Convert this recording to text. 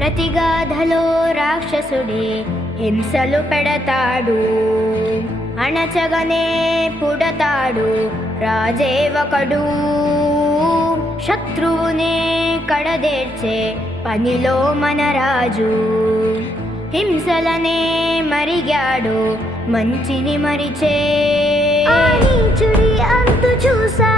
ప్రతిగాధలో రాక్షసుడే హింసలు పెడతాడు, అణచగనే పుడతాడు రాజే ఒకడు. శత్రువునే కడదేర్చే పనిలో మన రాజు, హింసలనే మరిగాడు మంచిని మరిచే. ఆ నీచుడి అంతు చూసా